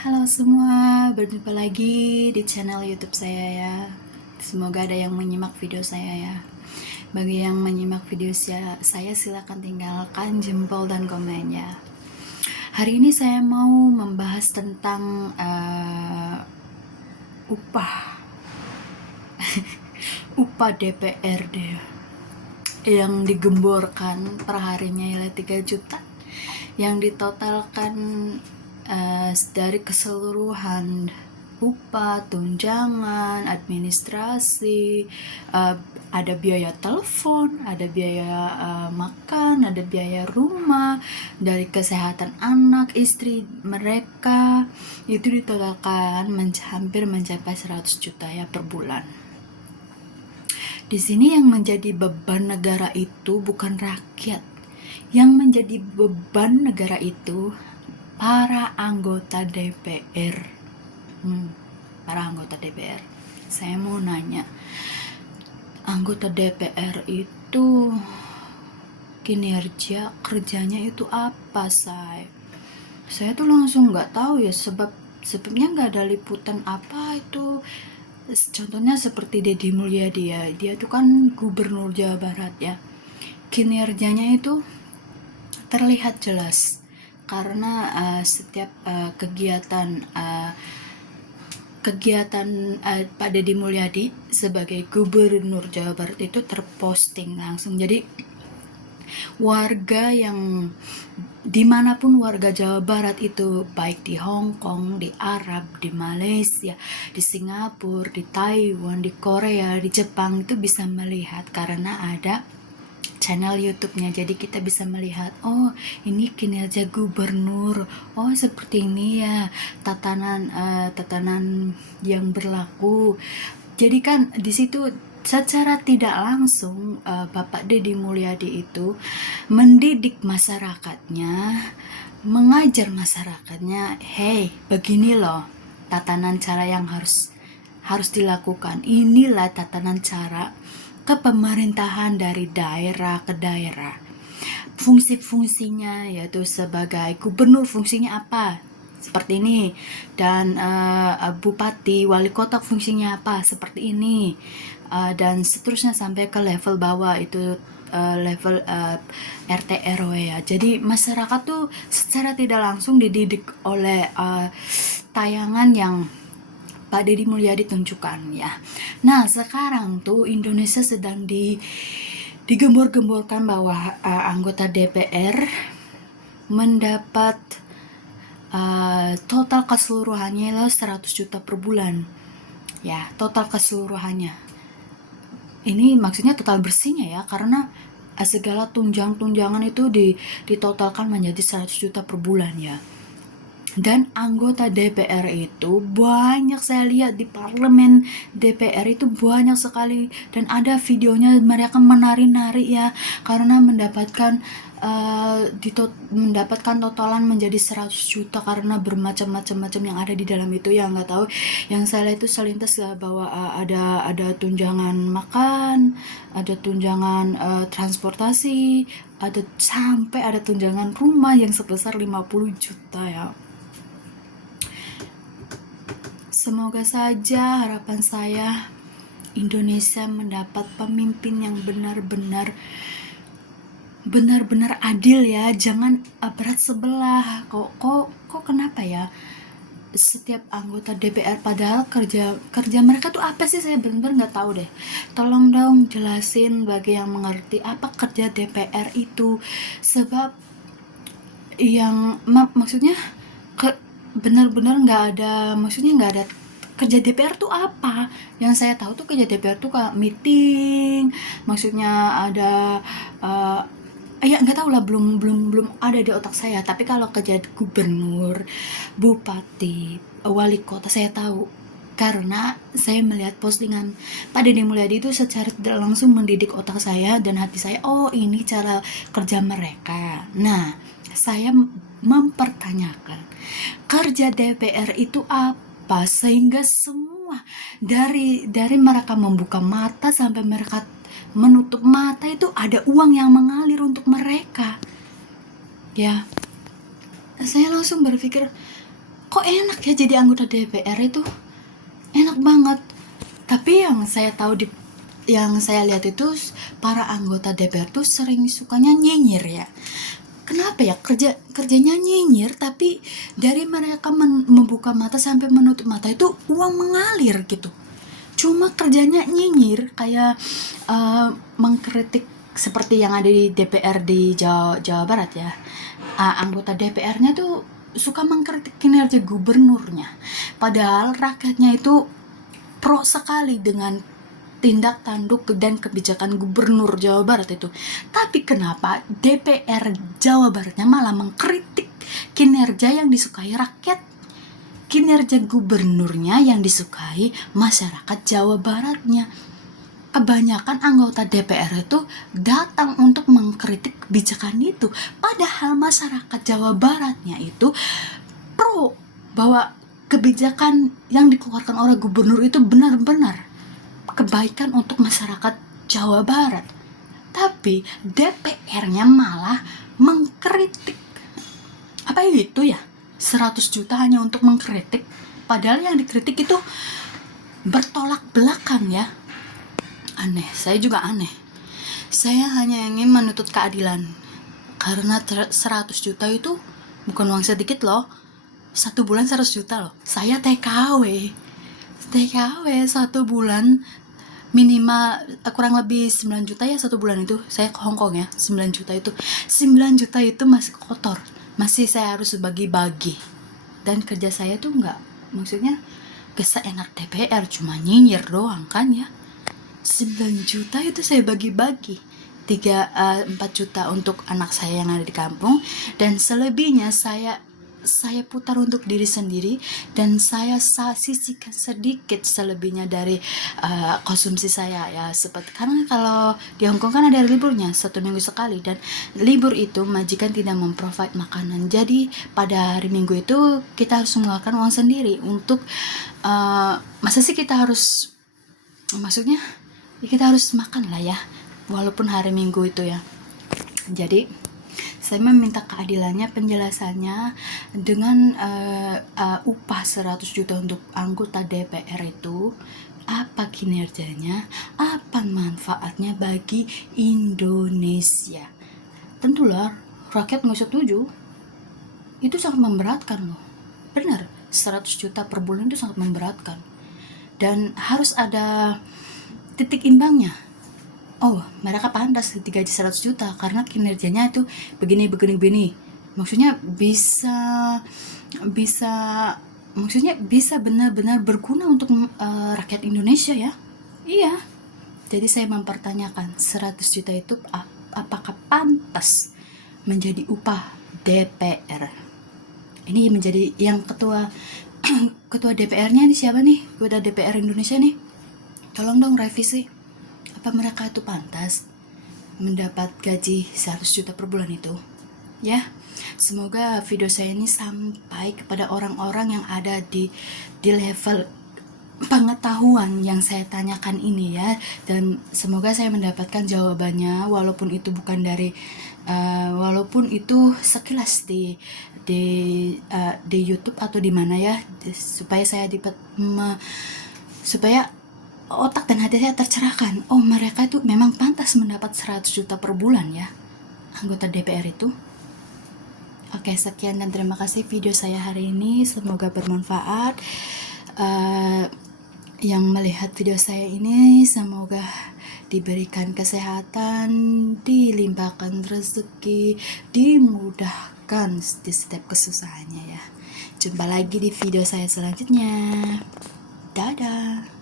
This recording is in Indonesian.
Halo semua, berjumpa lagi di channel YouTube saya ya. Semoga ada yang menyimak video saya ya. Bagi yang menyimak video saya silakan tinggalkan jempol dan komennya. Hari ini saya mau membahas tentang upah upah DPRD yang digemborkan per harinya ya 3 juta, yang ditotalkan dari keseluruhan upah, tunjangan, administrasi, ada biaya telepon, ada biaya makan, ada biaya rumah, dari kesehatan anak, istri mereka, itu ditotalkan hampir mencapai 100 juta ya per bulan. Di sini yang menjadi beban negara itu bukan rakyat. Yang menjadi beban negara itu para anggota DPR. Para anggota DPR. Saya mau nanya, anggota DPR itu kinerja kerjanya itu apa, say? Saya tuh langsung nggak tahu ya, sebabnya nggak ada liputan apa itu. Contohnya seperti Deddy Mulyadi ya, dia tuh kan gubernur Jawa Barat ya. Kinerjanya itu terlihat jelas karena setiap kegiatan Pak Deddy Mulyadi sebagai gubernur Jawa Barat itu terposting langsung. Jadi warga yang dimanapun warga Jawa Barat itu, baik di Hong Kong, di Arab, di Malaysia, di Singapura, di Taiwan, di Korea, di Jepang, itu bisa melihat karena ada channel YouTube-nya. Jadi kita bisa melihat, oh ini kinerja gubernur, oh seperti ini ya tatanan yang berlaku. Jadi kan di situ secara tidak langsung Bapak Deddy Mulyadi itu mendidik masyarakatnya, mengajar masyarakatnya, hey begini loh tatanan cara yang harus dilakukan, inilah tatanan cara kepemerintahan dari daerah ke daerah. Fungsi-fungsinya yaitu sebagai gubernur, fungsinya apa? Seperti ini. Dan bupati, wali kota fungsinya apa? Seperti ini. Dan seterusnya sampai ke level bawah, itu level RT RW ya. Jadi masyarakat tuh secara tidak langsung dididik oleh tayangan yang Pak Deddy Mulyadi tunjukkan ya. Nah sekarang tuh Indonesia sedang digembor-gemborkan bahwa anggota DPR mendapat total keseluruhannya 100 juta per bulan ya, total keseluruhannya. Ini maksudnya total bersihnya ya, karena segala tunjangan itu ditotalkan menjadi 100 juta per bulan ya. Dan anggota DPR itu banyak, saya lihat di parlemen DPR itu banyak sekali, dan ada videonya mereka menari-nari ya, karena mendapatkan totalan menjadi 100 juta karena bermacam-macam yang ada di dalam itu ya. Nggak tahu, yang saya lihat itu selintas bahwa ada tunjangan makan, ada tunjangan transportasi, sampai ada tunjangan rumah yang sebesar 50 juta ya. Semoga saja, harapan saya, Indonesia mendapat pemimpin yang benar-benar adil ya, jangan berat sebelah. Kok kenapa ya setiap anggota DPR padahal kerja mereka tuh apa sih? Saya benar-benar nggak tahu deh. Tolong dong jelasin bagi yang mengerti apa kerja DPR itu, sebab yang maksudnya benar-benar nggak ada, maksudnya nggak ada kerja DPR tuh apa. Yang saya tahu tuh kerja DPR tuh kayak meeting, maksudnya ada ya nggak tahu lah, belum ada di otak saya. Tapi kalau kerja gubernur, bupati, wali kota saya tahu, karena saya melihat postingan Pak Deddy Mulyadi itu secara tidak langsung mendidik otak saya dan hati saya. Oh ini cara kerja mereka. Nah saya mempertanyakan, kerja DPR itu apa sehingga semua dari mereka membuka mata sampai mereka menutup mata itu ada uang yang mengalir untuk mereka ya. Saya langsung berpikir, kok enak ya jadi anggota DPR itu, enak banget. Tapi yang saya lihat itu para anggota DPR tuh sering sukanya nyinyir ya. Kenapa ya, kerjanya nyinyir, tapi dari mereka membuka mata sampai menutup mata itu uang mengalir gitu. Cuma kerjanya nyinyir, kayak mengkritik seperti yang ada di DPR di Jawa Barat ya. Anggota DPR-nya tuh suka mengkritik kinerja gubernurnya, padahal rakyatnya itu pro sekali dengan tindak tanduk dan kebijakan gubernur Jawa Barat itu. Tapi kenapa DPR Jawa Baratnya malah mengkritik kinerja yang disukai rakyat, kinerja gubernurnya yang disukai masyarakat Jawa Baratnya? Kebanyakan anggota DPR itu datang untuk mengkritik kebijakan itu, padahal masyarakat Jawa Baratnya itu pro bahwa kebijakan yang dikeluarkan oleh gubernur itu benar-benar kebaikan untuk masyarakat Jawa Barat. Tapi DPR-nya malah mengkritik. Apa itu ya? 100 juta hanya untuk mengkritik, padahal yang dikritik itu bertolak belakang ya. Aneh, saya juga aneh. Saya hanya ingin menuntut keadilan, karena 100 juta itu bukan uang sedikit loh. 1 bulan 100 juta loh. Saya TKW 1 bulan minimal kurang lebih 9 juta ya 1 bulan itu. Saya ke Hongkong ya, 9 juta itu. 9 juta itu masih kotor, masih saya harus bagi-bagi. Dan kerja saya tuh maksudnya gak seenak DPR, cuma nyinyir doang kan ya. 9 juta itu saya bagi-bagi, 4 juta untuk anak saya yang ada di kampung, dan selebihnya saya putar untuk diri sendiri, dan saya sisihkan sedikit selebihnya dari konsumsi saya ya. Seperti karena kalau di Hongkong kan ada liburnya 1 minggu sekali, dan libur itu majikan tidak memprovide makanan, jadi pada hari Minggu itu kita harus mengeluarkan uang sendiri untuk masa sih kita harus, maksudnya ya kita harus makan lah ya, walaupun hari Minggu itu ya. Jadi saya meminta keadilannya, penjelasannya dengan upah 100 juta untuk anggota DPR itu, apa kinerjanya, apa manfaatnya bagi Indonesia. Tentulah rakyat nggak setuju, itu sangat memberatkan loh. Benar, 100 juta per bulan itu sangat memberatkan, dan harus ada titik imbangnya. Oh, mereka pantas digaji 100 juta karena kinerjanya itu begini. Maksudnya maksudnya bisa benar-benar berguna untuk rakyat Indonesia ya. Iya. Jadi saya mempertanyakan 100 juta itu apakah pantas menjadi upah DPR. Ini menjadi yang ketua DPR-nya nih siapa nih? Ketua DPR Indonesia nih. Tolong dong revisi, apa mereka itu pantas mendapat gaji 100 juta per bulan itu ya. Semoga video saya ini sampai kepada orang-orang yang ada di level pengetahuan yang saya tanyakan ini ya, dan semoga saya mendapatkan jawabannya, walaupun itu bukan dari walaupun itu sekilas di YouTube atau di mana ya, supaya saya supaya otak dan hati saya tercerahkan. Oh, mereka itu memang pantas mendapat 100 juta per bulan ya, anggota DPR itu. Oke, sekian dan terima kasih video saya hari ini. Semoga bermanfaat. Yang melihat video saya ini semoga diberikan kesehatan, dilimpahkan rezeki, dimudahkan di setiap kesusahannya ya. Jumpa lagi di video saya selanjutnya. Dadah.